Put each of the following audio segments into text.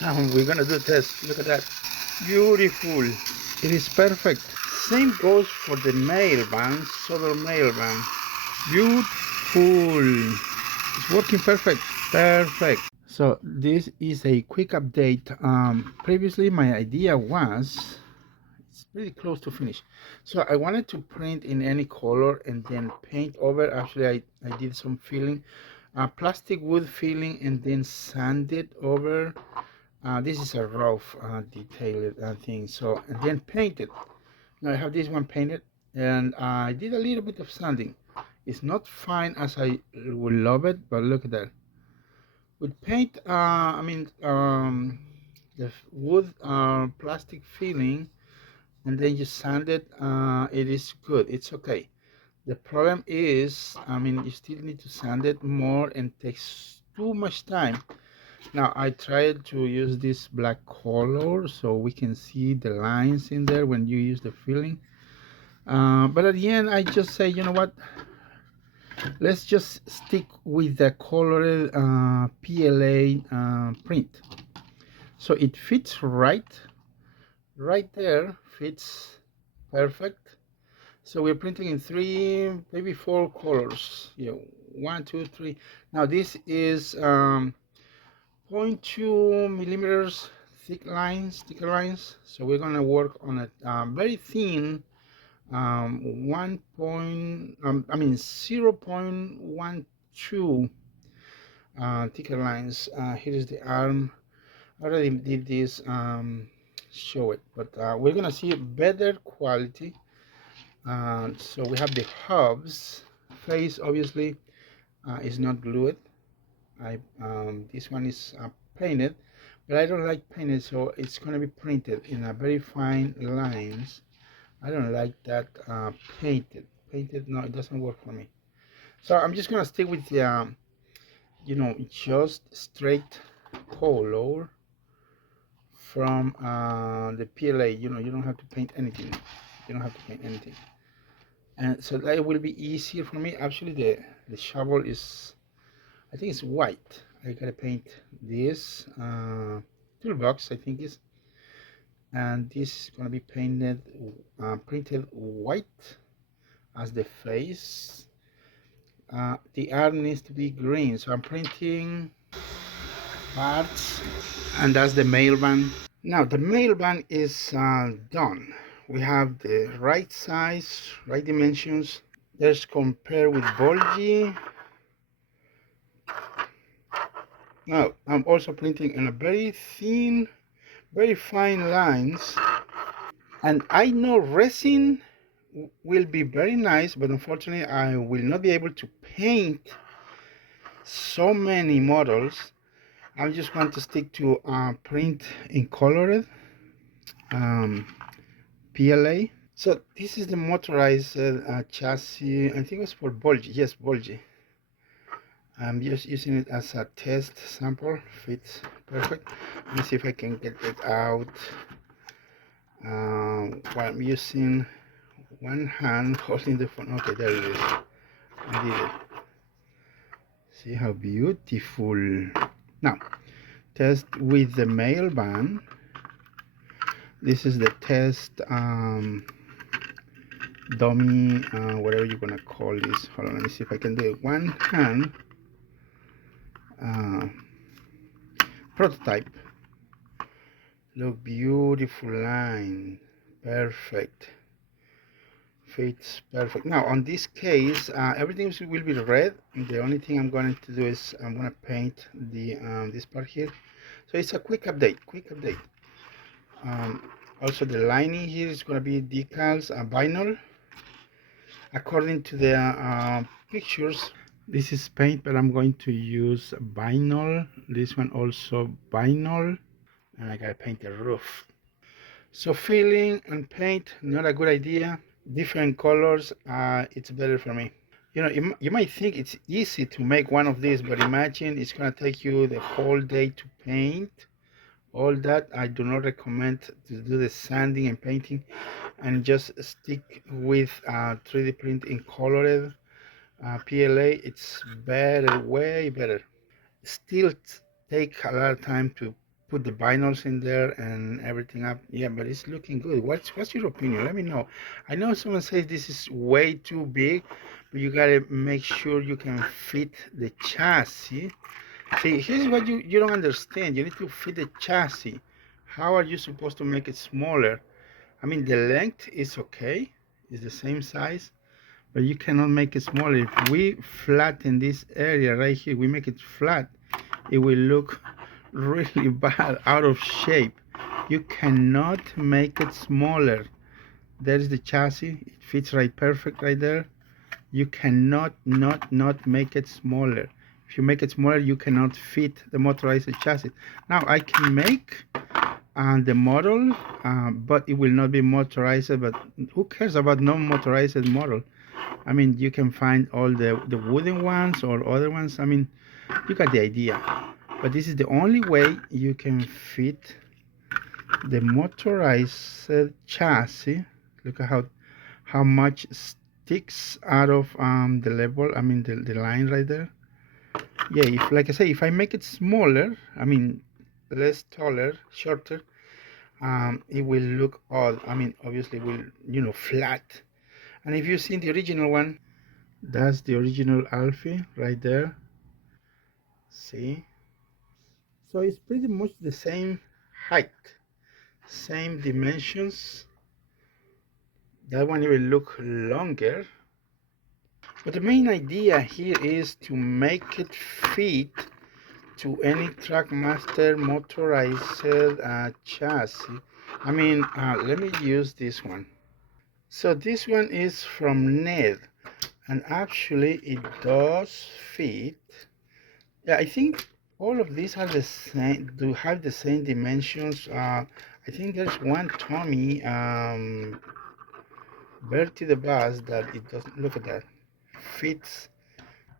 Now we're gonna do a test. Look at that. Beautiful. It is perfect. Same goes for the mail van, Sodor mail van. Beautiful. It's working perfect. Perfect. So this is a quick update. Previously my idea was, it's pretty close to finish. So I wanted to print in any color and then paint over. Actually, I did some filling, plastic wood filling, and then sanded over. This is a rough detailed thing. So, and then painted. Now I have this one painted, and I did a little bit of sanding. It's not fine as I would love it, but look at that. With paint, the wood plastic filling, and then you sand it. It is good. It's okay. The problem is, you still need to sand it more and takes too much time. Now I tried to use this black color so we can see the lines in there when you use the filling. But at the end, I just say, you know what? Let's just stick with the colored PLA print. So it fits right there, fits perfect. So we're printing in 3, maybe 4 colors. Yeah, 1, 2, 3. Now this is 0.2 millimeters thicker lines. So we're gonna work on a very thin 0.12 thicker lines. Here is the arm. I already did this, show it, but we're gonna see better quality. So we have the hubs. Face obviously is not glued. This one is painted, but I don't like painted, so it's gonna be printed in a very fine lines. I don't like that painted. Painted, no, it doesn't work for me. So I'm just gonna stick with the just straight color from the PLA. You don't have to paint anything. You don't have to paint anything, and so that will be easier for me. Actually, the shovel is, I think it's white. I gotta paint this toolbox, I think is, and this is gonna be painted, printed white as the face. The arm needs to be green, so I'm printing parts, and that's the mail van. Now the mail van is done. We have the right size, right dimensions. Let's compare with bulgy. Now I'm also printing in a very thin, very fine lines, and I know resin will be very nice, but unfortunately I will not be able to paint so many models. I just want to stick to print in colored PLA. So this is the motorized chassis. I think it was for bulgy. Yes, bulgy. I'm just using it as a test sample. Fits perfect. Let me see if I can get it out while I'm using one hand holding the phone. Okay, there it is. I did it. See how beautiful. Now test with the mail van. This is the test dummy, whatever you're gonna call this. Hold on, let me see if I can do it. One hand prototype. Look, beautiful line, perfect, fits perfect. Now on this case, everything will be red. The only thing I'm going to do is I'm gonna paint the this part here. So it's a quick update. Also the lining here is gonna be decals, vinyl. According to the pictures, this is paint, but I'm going to use vinyl. This one also vinyl, and I gotta paint the roof. So filling and paint, not a good idea. Different colors, it's better for me. You might think it's easy to make one of these, but imagine it's gonna take you the whole day to paint all that. I do not recommend to do the sanding and painting, and just stick with 3D print in colored PLA. It's better, way better. Still take a lot of time to put the vinyls in there and everything up. Yeah, but it's looking good. What's your opinion? Let me know. I know someone says this is way too big, but you gotta make sure you can fit the chassis. See, here's what you don't understand. You need to fit the chassis. How are you supposed to make it smaller? I mean, the length is okay. It's the same size, but you cannot make it smaller. If we flatten this area right here, we make it flat, it will look really bad, out of shape. You cannot make it smaller. There's the chassis. It fits right perfect right there. You cannot not make it smaller. If you make it smaller, you cannot fit the motorized chassis. Now I can make the model, but it will not be motorized. But who cares about non-motorized model? I mean, you can find all the wooden ones or other ones. I mean, you got the idea. But this is the only way you can fit the motorized chassis. Look at how much sticks out of the level. I mean, the line right there. Yeah, if, like I say, if I make it smaller, I mean less taller, shorter, it will look odd. I mean, obviously will, flat. And if you've seen the original one, that's the original Alfie right there. See? So it's pretty much the same height, same dimensions. That one will look longer. But the main idea here is to make it fit to any Trackmaster motorized chassis. I mean, let me use this one. So this one is from Ned, and actually it does fit. Yeah, I think all of these are the same, do have the same dimensions. I think there's one Tomy Bertie the bus that it doesn't, look at that, fits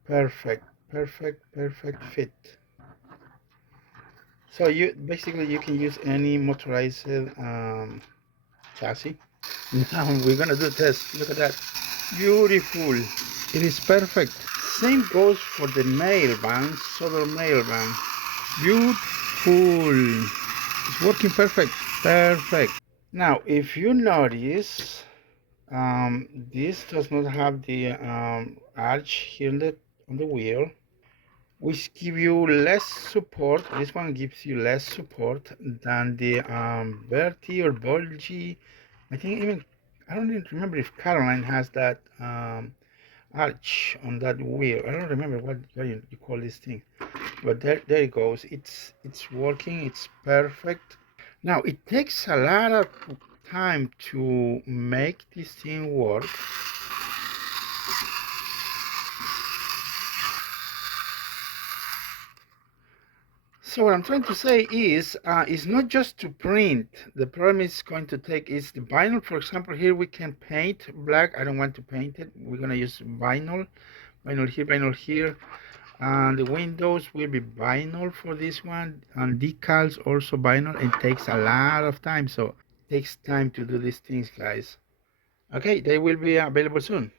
perfect, perfect fit. So you basically you can use any motorized chassis. Now we're gonna do a test. Look at that, beautiful. It is perfect. Same goes for the mail van, Sodor mail van. Beautiful. It's working perfect. Perfect. Now, if you notice, this does not have the arch here on the wheel, which give you less support. This one gives you less support than the Bertie or Bulgy. I think even, I don't even remember if Caroline has that arch on that wheel. I don't remember what you call this thing, but there it goes. It's working. It's perfect. Now it takes a lot of time to make this thing work. So what I'm trying to say is, it's not just to print. The problem is going to take is the vinyl. For example, here we can paint black. I don't want to paint it. We're gonna use vinyl, vinyl here. And the windows will be vinyl for this one, and decals also vinyl. It takes a lot of time, so it takes time to do these things, guys. Okay, they will be available soon.